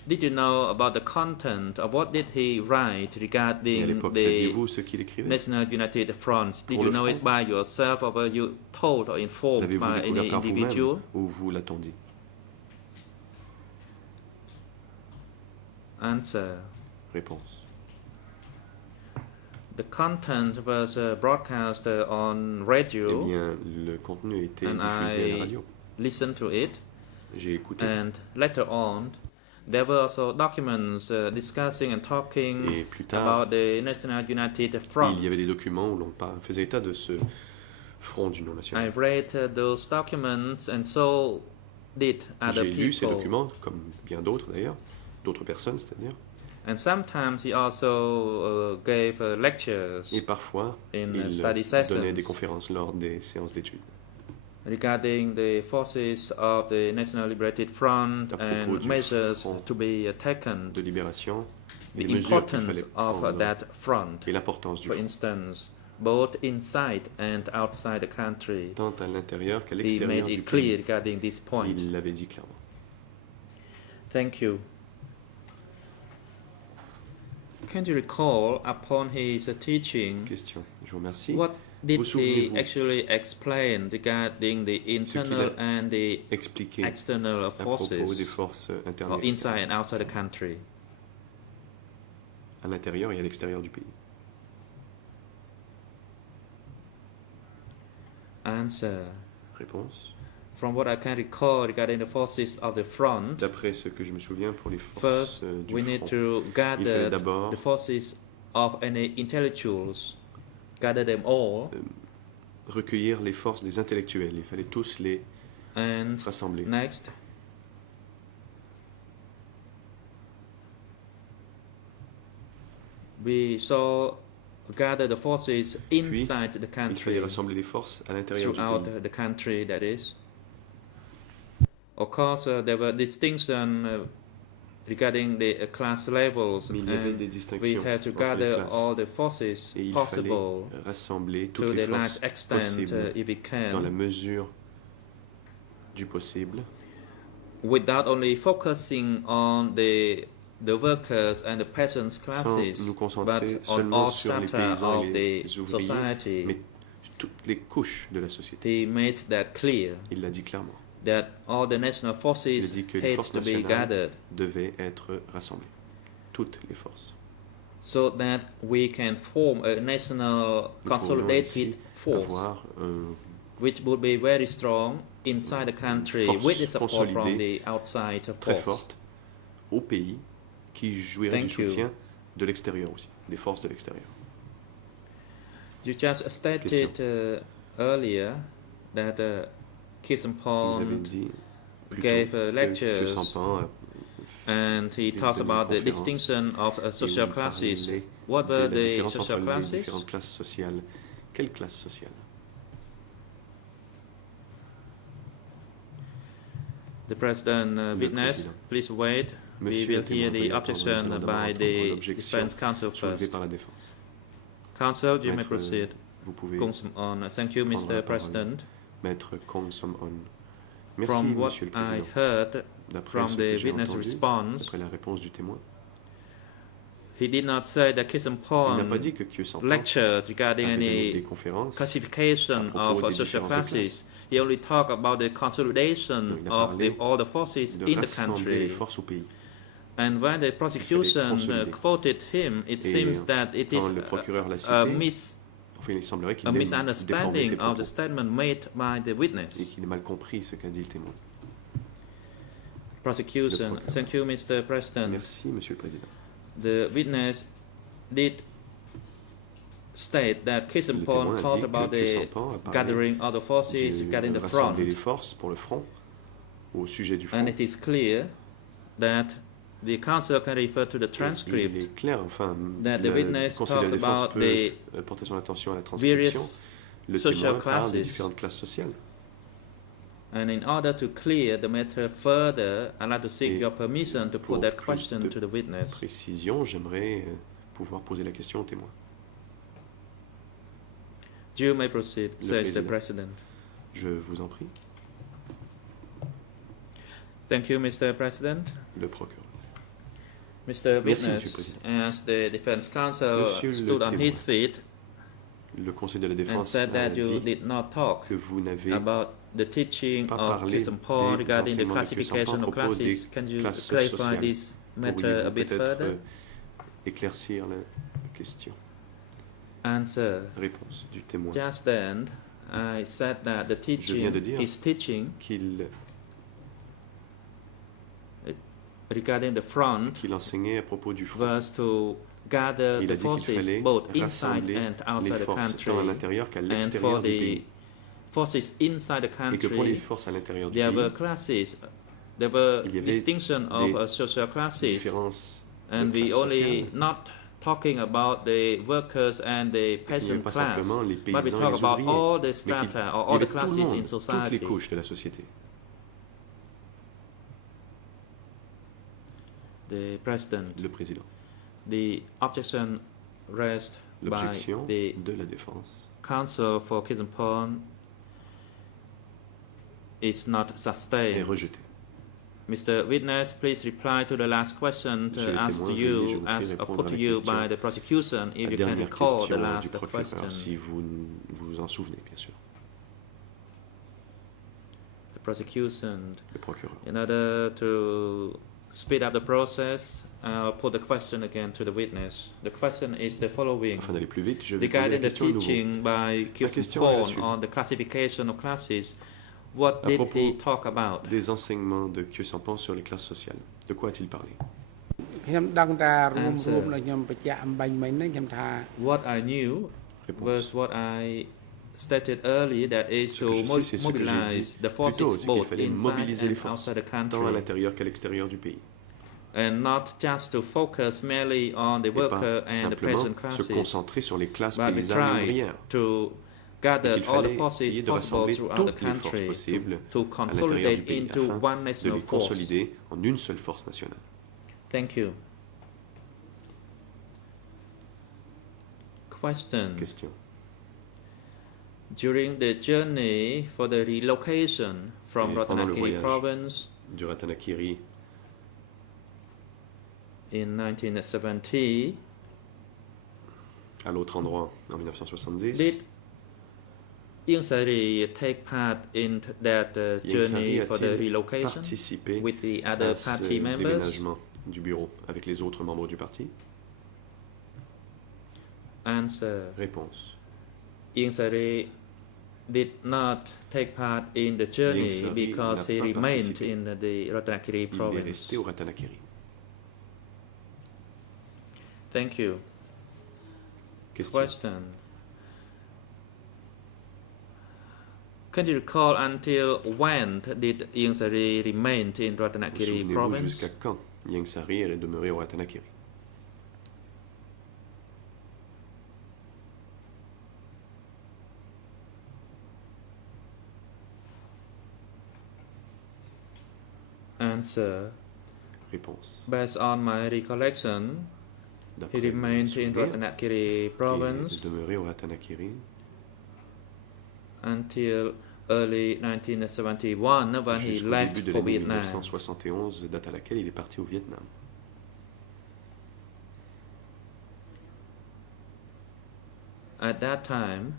did you know about the content of what did he write Et à regarding l'époque, the saviez-vous ce qu'il écrivait? National United Front? Did Pour you le know it front? by yourself or were you told or informed L'avez-vous by découvert any par individual? vous-même ou vous l'a-t-on dit? Answer. Réponse. The content was broadcast on Eh radio. bien, le contenu a été And diffusé à la I radio. listened to it, J'ai écouté. and later on, there were also documents discussing and talking Et plus tard, about the National United Front. il y avait des documents où l'on faisait état de ce front d'union I nationale. read those documents, and so did other J'ai lu ces people. documents, comme bien d'autres d'ailleurs, d'autres personnes, c'est-à-dire. And sometimes he also gave lectures Et parfois, in il study donnait des sessions conférences lors des séances d'études. regarding the forces of the National Liberated Front À propos and du measures front to be taken. De libération les the mesures qu'il importance fallait of prendre that front. et l'importance du For front, instance, both inside and outside the country, tant à l'intérieur qu'à he l'extérieur made du it clear pays. regarding this point. Il l'avait dit clairement. Thank you. Can you recall upon his teaching Question. Je vous remercie. what did Vous he souvenez-vous actually explain regarding the internal and the Expliquer external à propos des forces, forces internes or et externes, inside and outside the country? à l'intérieur et à l'extérieur du pays. Answer. Réponse. From what I can recall regarding the forces of the front, D'après ce que je me souviens pour les first forces du we need front, to il gather fallait d'abord the forces of any intellectuals, gather them all, recueillir les forces des intellectuels. Il fallait tous les and rassembler. next, we saw gather the forces inside the Il fallait country, rassembler les forces à l'intérieur du throughout pays. the country, that is. Of course, there were distinctions regarding the class levels, Mais il y avait and des we distinctions had to entre les gather classes. all the forces Et il possible fallait rassembler to toutes les the large forces extent possibles if we dans la can, mesure du possible, without only focusing on the workers and the peasants sans classes, nous but concentrer on seulement all sur les strata paysans of et the les ouvriers, society. mais toutes les couches de la société. He made that clear Il l'a dit clairement. that all the national Il a forces dit que les had forces to be nationales gathered devaient être rassemblées. Toutes les forces. so that we can form a national Nous pourrions consolidated ainsi force, avoir un which would be very strong inside the country force with the support from consolidée, the outside très force. forte au pays qui jouirait du Thank you. soutien de l'extérieur aussi, des forces de l'extérieur. You just stated earlier that Vous Kissimpong avez dit plus gave tôt que lectures Sampan a and he talks donné about the conférences distinction of social il classes. parlait What de were la the différence social entre les classes? différentes classes sociales. Quelle classe sociale? The President witness, Président. please wait. We Monsieur will le témoin, hear veuillez the attendre. Nous objection allons d'abord by entendre the l'objection Defense Counsel soulevée first. par la défense. Counsel, you may Maître, proceed. Vous pouvez On. Thank you, prendre la Mr. parole. President. Maître Kong-som-on. Merci, From what Monsieur le I Président. heard D'après from ce the que j'ai witness entendu, response, d'après la réponse du témoin, he did not say that il n'a pas Kissimpong dit que Khieu Samphan lectured regarding avait donné des any conférences. classification à propos of des social différences de classes. He only talked about the Non, consolidation il a of parlé all the forces de in the rassembler les country. forces au pays. And when the prosecution consolider. quoted him, it Et seems that it is quand le procureur l'a a, cité, enfin, il semblerait qu'il a ait déformé ses misunderstanding of propos the statement made by the et witness. qu'il ait mal compris ce qu'a dit le témoin. Prosecution. procureur. Thank you, Mr. President. Merci, Monsieur le Président. The witness did state that Le Kissimpong témoin a talked dit about que Khieu the Samphan a parlé gathering of the forces regarding de the front. rassembler les forces pour le front, au sujet du front. And it is clear that the counsel can refer to the Et il transcript est clair, enfin, that the le witness Conseil de la talks Défense about peut the porter son attention à la transcription. various Le social témoin parle des classes. différentes classes sociales. And in order to clear the matter further, I'd like to seek Et your permission to pour put that plus question de to the witness. Précision, j'aimerais pouvoir poser la question au témoin. You may proceed, says the Président. President. Je vous en prie, Thank you, Mr. President. le procureur. Mr. Merci, Monsieur le Witness, Président. as the defense counsel Monsieur le stood on his témoin. feet Le Conseil de la and Défense said a that you dit did not talk que vous n'avez about the teaching pas of parlé Kissimpong des regarding the enseignements de classification Kissimpong à of propos des classes. Can you classes clarify sociales. this matter a Pourriez-vous bit peut-être further? éclaircir la question? Answer. Réponse du témoin. Just then, I said that the Je viens de teaching, dire his teaching Qu'il regarding the front enseignait à propos du front. was to gather Il the a dit qu'il forces fallait both inside rassembler and les outside the forces country. tant à l'intérieur qu'à And l'extérieur for du the pays. forces inside the Et que pour les country, forces à l'intérieur du there were pays, classes, there were il y avait distinction of des social classes, différences and de we classes only sociales. not talking about the workers and the Il n'y peasant avait pas class, simplement les but we paysans et talk les about ouvriers, all the mais qu'il strata or y all the avait tout le classes in monde, toutes les society. couches de la société. The President. Le président. The objection raised by L'objection the de la défense counsel for Kisampon is not est sustained. rejetée. Mr. Witness, please reply to the last question Monsieur le asked to témoin, veuillez, je you, vous prie, répondre put à to la you question. by the prosecution, if La you can dernière recall the question du last procureur, question. si vous vous en souvenez, bien sûr. The prosecution, Le procureur. in order to speed up the process, I'll put the question again to the witness. The question is the following. Afin d'aller plus vite, je vais poser Regarding la the question de nouveau. teaching by question est la Kisampon suivante. on the classification of classes, what À did propos he talk about? Des enseignements de Kyosampan sur les classes sociales. De quoi a-t-il parlé? ខ្ញុំដឹងតារួម Answer. រួមដែលខ្ញុំបញ្ជាក់អំបញ្ញមិញហ្នឹងខ្ញុំថា What I knew Réponse. was what I stated earlier, that is Ce to que je sais, c'est ce que j'ai mobilize dit the plus forces tôt, c'est qu'il both fallait inside mobiliser les and forces, outside the tant à country, l'intérieur qu'à l'extérieur du pays. and not just to focus merely on the Et worker pas and the simplement peasant se classes, concentrer sur les classes but we paysannes et tried ouvrières. to gather qu'il all the fallait forces essayer de possible rassembler throughout the toutes les forces country possibles to à l'intérieur du consolidate pays into afin one de national les force. consolider en une seule force nationale. Thank you. Question. Question. During the journey for the relocation from Et pendant le Ratanakiri voyage province Du Ratanakiri in 1970, à l'autre endroit en 1970, did Ieng Sari take part in that Ieng journey Sari for the a-t-il relocation participé with the other à ce party members? déménagement du bureau avec les autres membres du parti? Answer. Réponse. Ieng Sari did not take part in the journey Ieng Sari because n'a he pas remained participé. in the Ratanakiri Il est province. resté au Ratanakiri. Thank you. Question. Question. Can you recall until when did Ieng Sari remain in Vous Ratanakiri souvenez-vous province? jusqu'à quand Ieng Sari est demeuré au Ratanakiri? Answer. Réponse. Based on my recollection, he D'après mes remained in souvenirs, Ratanakiri il province est demeuré au Ratanakiri until early 1971 when he jusqu'au left début de for l'année Vietnam. 1971, date à laquelle il est parti au Vietnam. At that time,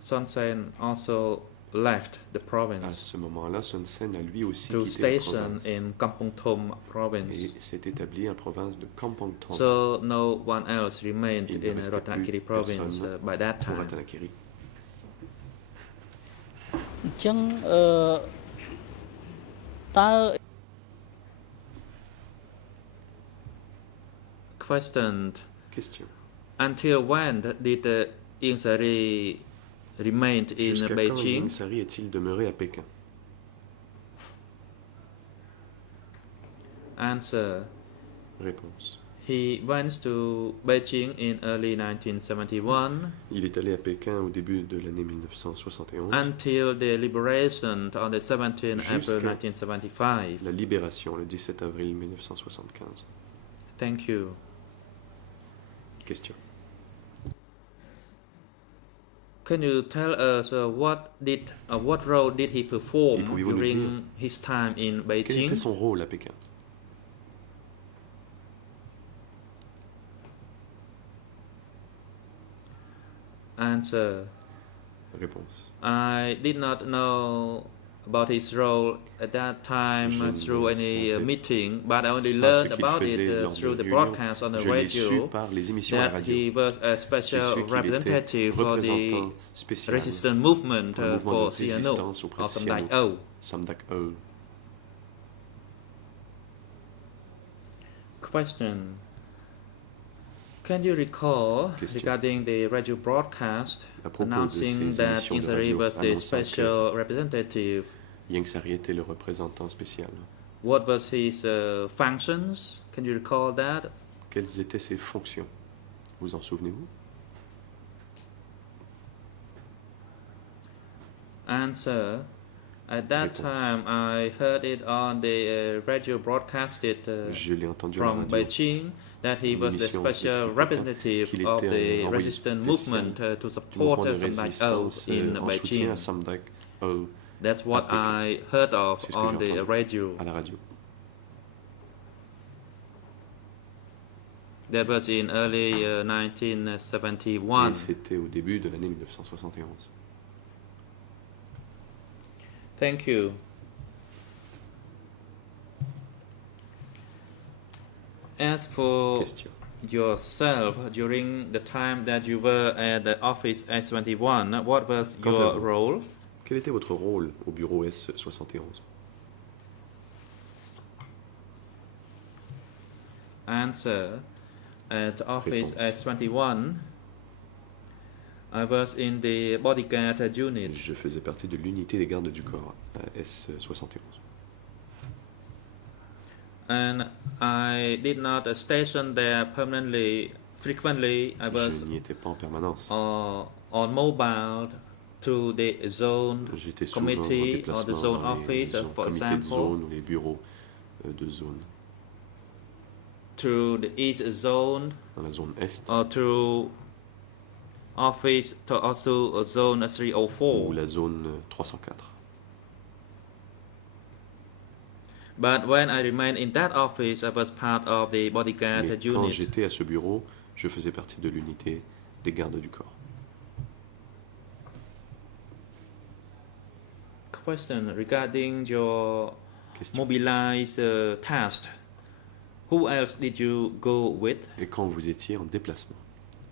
Son Sen also left the À province ce moment-là, Son Sen a lui aussi to quitté la station province in Kampong Thom province. et s'est établi en province de Kampong Thom So no one else remained Il ne in restait Ratanakiri plus province personne by that au time. Ratanakiri. អញ្ចឹងតើ Question. Question. Until when did Ieng Sari remained in Jusqu'à quand Beijing? Ieng Sari est-il demeuré à Pékin? Answer. Réponse. He went to Beijing in early 1971 Il est allé à Pékin au début de l'année 1971, until the liberation on the 17th April Jusqu'à 1975. la libération le 17 avril 1975. Thank you. Question. Can you tell us what role did he Et perform pouvez-vous nous during his time in Quel Beijing? était son rôle à Pékin? Answer. Réponse. I did not know about his role at that time Je ne through any savais meeting, but I only Pas ce learned qu'il about faisait it lors de through the réunions. broadcast on the Je l'ai su radio par les émissions à la that he radio. was a J'ai special su qu'il était representative for the représentant spécial resistance movement pour le mouvement for de CNO résistance auprès or de something like CNO. oh. Samdak O. Question. Can you recall Question. regarding the radio broadcast À propos de announcing ces that émissions de Ieng Sari radio was the annonçant que special representative? Ieng Sari était le représentant spécial. What was his functions? Can you recall that? Quelles étaient ses fonctions? Vous en souvenez-vous? Answer. At that Réponse. time, I heard it on the radio broadcasted Je l'ai entendu à la from radio. Beijing that he Une was the émission special de Pékin, representative qu'il of était the un envoyé resistance spécial movement to du support mouvement de Sam Dai-o résistance in en soutien Beijing. à Sam Dai-o That's what Pékin. I heard of C'est ce que on j'ai the entendu radio. à la radio. That was in early Et 1971. c'était au début de l'année 1971. Thank you. As for Question. yourself, during the time that you were at the office S21, what was Quant à your vous. role? Quel était votre rôle au bureau S71? Answer. At office Réponse. S21, I was in the bodyguard unit. Je faisais partie de l'unité des gardes du corps, S71. And I did not station there permanently. Frequently, I was Je n'y étais pas en permanence. on mobile to the zone J'étais souvent en committee or déplacement the zone dans les office, zones, for comités de example, zone ou les bureaux de zone. to the east zone Dans la zone Est or to office to also zone ou 304. la zone 304. But when I remained in that office, I was part of the bodyguard Mais quand unit. j'étais à ce bureau, je faisais partie de l'unité des gardes du corps. Question regarding your Question. mobilized task. Who else did you go with? Et quand vous étiez en déplacement,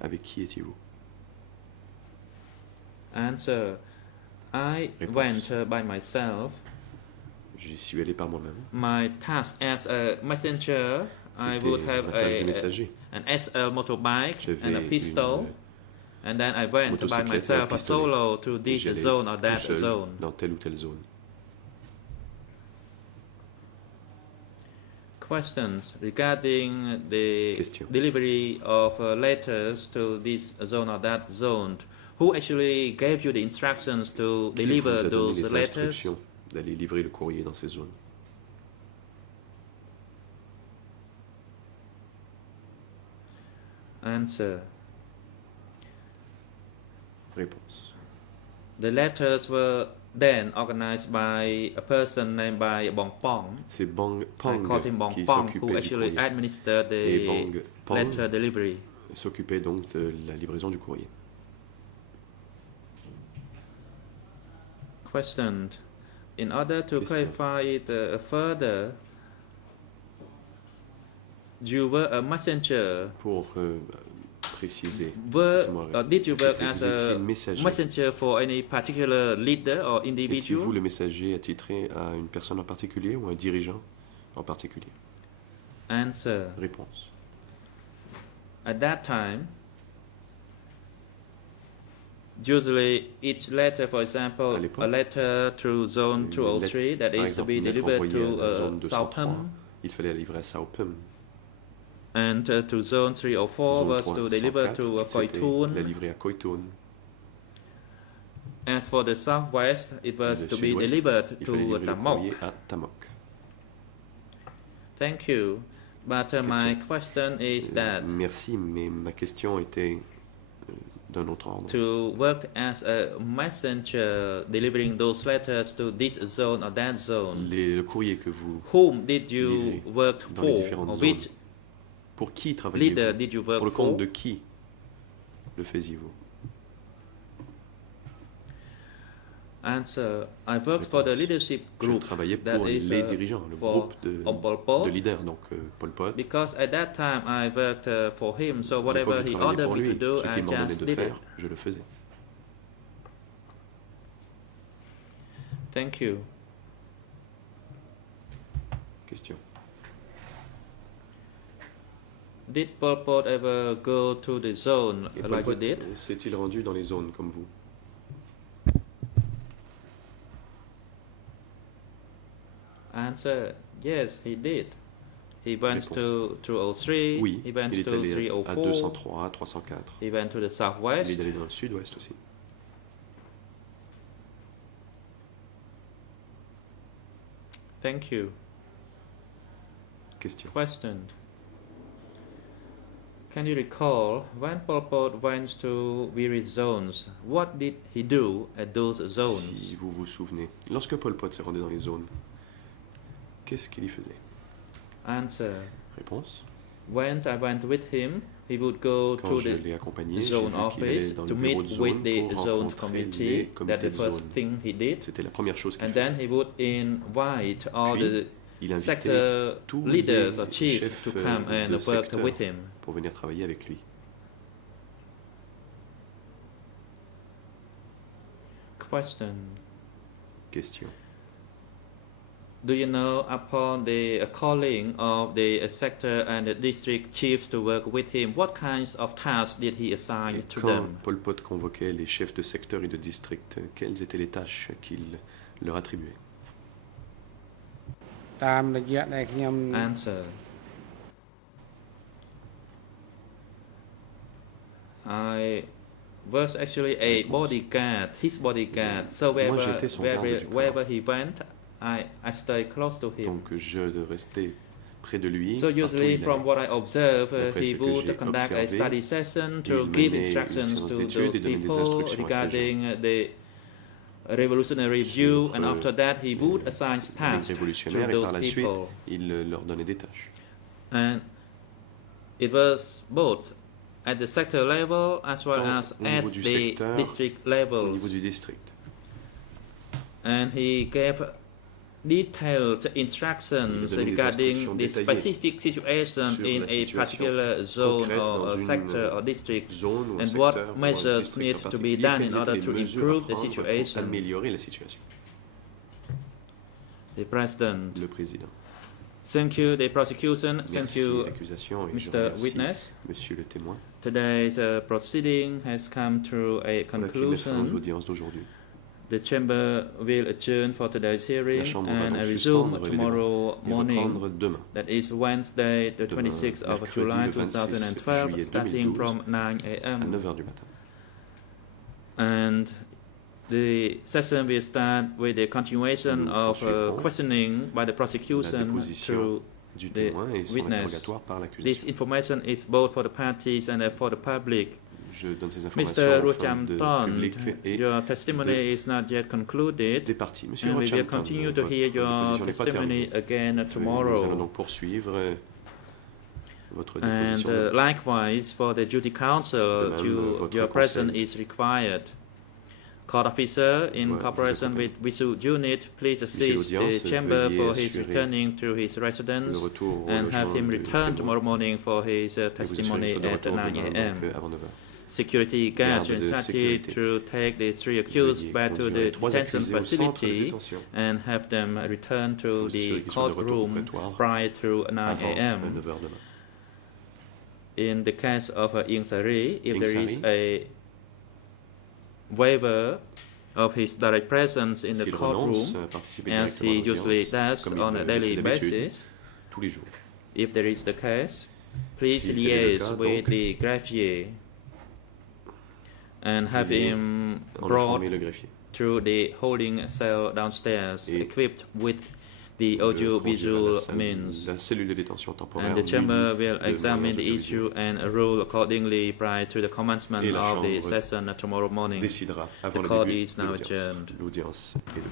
avec qui étiez-vous? Answer. I Réponse. went by myself. J'y suis allé par moi-même. My task as a messenger, I would C'était have ma tâche de messager. an SL motorbike and a J'avais pistol, and then I went by motocyclette et un myself a pistolet. solo to Et this j'allais zone or tout that seul zone. dans telle ou telle zone. Questions regarding the Question. delivery of letters to this zone or that zone. Who actually gave you the instructions to Qui deliver vous a donné those les letters? instructions d'aller livrer le courrier dans ces zones? Answer. Réponse. The letters were then organized by a person named by Bong Pong. C'est Bang I Pang called him Bong qui Pong, who s'occupait du actually courrier. administered Et the Bang Pong letter delivery. s'occupait donc de la livraison du courrier. Question. In order to Question. clarify it further, you were a messenger. Pour préciser, Were, laissez-moi did you work répéter, as vous étiez a messager. messenger for any particular leader or Étiez-vous individual? le messager attitré à une personne en particulier ou un dirigeant en particulier? Answer. Réponse. At that time, usually each letter, for example, À l'époque, a letter through zone une 203 that Par is to exemple, be une lettre delivered envoyée à la to zone 203, Southam, il fallait la livrer à Sao Pum. and to zone 304 Zone was to deliver 304, to c'était Koitun. la livrer à Koitun. As for the southwest, it was Le to be sud-ouest, delivered Il fallait to livrer le Tamok. courrier à Tamok. Thank you. But my question is that Merci, mais ma question était d'un autre ordre. to work as a messenger delivering those letters to this zone or that zone, Le courrier que vous... whom did you livrez work dans les for? différentes Or zones. which Pour qui leader travaillez-vous? did you Pour le work compte for? de qui le faisiez-vous? Answer. I worked for the Réponse. leadership Je group travaillais that pour is, les dirigeants, le for groupe Pol Pot, de leaders, donc Pol Pot. because at that time I worked for him, so À whatever l'époque, je he travaillais ordered pour me to lui. do, Ce I qu'il m'ordonnait just de did it. faire, je le faisais. Thank you. Question. Did Pol Pot ever go to the zone Et Pol like you Pot did? s'est-il rendu dans les zones comme vous? Answer. Yes, he did. He went Réponse. to 203, Oui, he went il est to allé à 304, 203, 304. he went to the Il southwest, est allé dans le sud-ouest aussi. Thank you. Question. Question. Can you recall when Pol Pot went to various zones? What did he do at those zones? Si vous vous souvenez, lorsque Pol Pot se rendait dans les zones, qu'est-ce qu'il y faisait? Answer. Réponse. When I went with him, he would go Quand to je the l'ai accompagné, j'ai zone vu qu'il allait office dans to le meet bureau de with zone the pour zone rencontrer les committee. That's comités the de first zone. thing he did. C'était la première chose qu'il And faisait. then he would invite all Puis, the il invitait sector tous leaders les or chiefs chefs to come and de work secteur with him. pour venir travailler avec lui. Question. Question. Do you know upon the calling of the sector and the district chiefs to work with him, what kinds of tasks did he assign Et to quand them? Pol Pot convoquait les chefs de secteur et de district, quelles étaient les tâches qu'il leur attribuait? តាមរយៈដែលខ្ញុំ Answer. I was actually a bodyguard, his bodyguard. So Moi, j'étais son garde du corps. wherever he went, I stayed close to him. Donc je restais près de lui. So partout où usually, il from allait. what I observe, D'après he ce que would j'ai conduct a observé, study session to il give menait une instructions séance to d'études those et donnait des people instructions à ces regarding the revolutionary view, and after that, he would assign Les tasks to révolutionnaires et par those la suite, people. il leur donnait des tâches. And it was both at the sector level as well Tant as au at niveau du the secteur, district Au levels. niveau du district. And he gave detailed instructions Il donnait des regarding instructions the détaillées specific situation sur in la a situation particular zone concrète or dans a une sector or district, Zone ou un and secteur what ou un measures district need en to be particulier, done quelles in order étaient to les mesures à improve the prendre pour situation. améliorer la situation. The President. Le président. Thank you, the prosecution. Thank Merci you, l'accusation et je Mr. remercie Witness. Monsieur le témoin. Today's proceeding has come to a Voilà qui met fin aux conclusion. audiences d'aujourd'hui. The chamber will adjourn for today's La hearing Chambre va and donc resume suspendre les tomorrow débats et morning. reprendre demain. That is Wednesday, the Demain, 26th of mercredi, July le 26 2012, juillet starting 2012, from 9 à a.m. 9h du matin. And the session will start with the continuation Nous of poursuivrons questioning by the La prosecution déposition through du the témoin et son witness. interrogatoire par this l'accusation. information is both for the parties and for the public. Je donne ces informations Mr. au Rucham de Ton, public et your testimony is not yet concluded, des parties. Monsieur and we will Rocham, continue to hear your déposition n'est pas testimony terminée. again Nous allons tomorrow. donc poursuivre votre And déposition. demain. likewise, for the duty counsel, De même, votre your presence conseil. is required. Court officer, in Ouais, cooperation vous with Visu Unit, please assist the l'audience, chamber veuillez for his assurer returning to his Le residence retour au and have logement him du return témoin. tomorrow morning for his Et vous testimony assurez de at retour 9 demain, a.m. donc, avant 9h. Security guards Garde de instructed sécurité. to take the three accused Veuillez back to conduire les the trois detention accusés au centre de facility détention. and have them return to Vous assurez the qu'ils soient de retour au courtroom prétoire prior to 9 avant a.m. 9h demain. In the case of Ieng Sari, if there is Ieng a waiver of his direct presence in the S'il renonce courtroom, à participer as directement à he usually l'audience, does comme on a il le daily fait d'habitude, basis, tous les jours. if there is the case, please Si tel est le liaise cas, with donc, the greffier and have veuillez him En brought informer le greffier. through the holding cell downstairs, Et equipped with the Le audio-visual conduire à means. la cellule de détention temporaire. And the chamber munie will de examine moyens the audiovisuels. issue and rule accordingly prior to the commencement Et la of the chambre session tomorrow morning. Décidera avant The le court début is de now l'audience. adjourned. L'audience est levée.